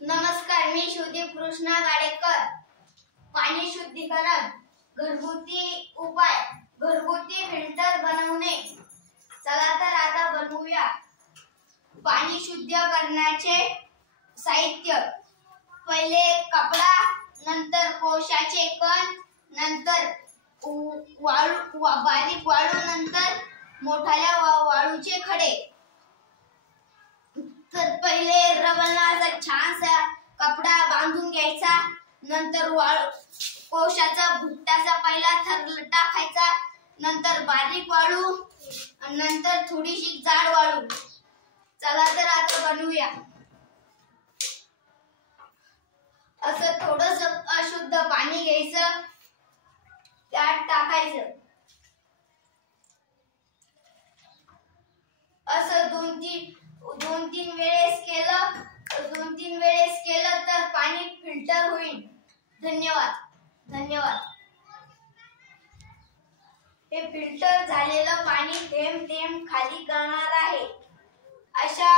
नमस्कार, मी शिवदीप कृष्णा गाडेकर. पाणी शुद्धीकरण घरगुती उपाय. घरगुती फिल्टर बनवणे. चला तर आता बनवूया. पाणी शुद्ध करण्याचे साहित्य. पहिले कपडा, नंतर कोळशाचे कण, नंतर बारीक वाळू, नंतर मोठ्या वाळूचे खडे. तर पहिले रबरला असा छानसा कपडा बांधून घ्यायचा, नंतर कोळशाचा भुट्टाचा पहिला थर टाकायचा, नंतर बारीक वाळू, नंतर थोडीशी जाड वाळू. चला तर आता बनवूया. असं थोडंस अशुद्ध पाणी घ्यायचं, त्यात टाकायचं. असं दोन तीन वेळेस केलं तर पाणी फिल्टर होईल. धन्यवाद. हे फिल्टर झालेलं पाणी थेंब थेंब खाली गळणार आहे. अशा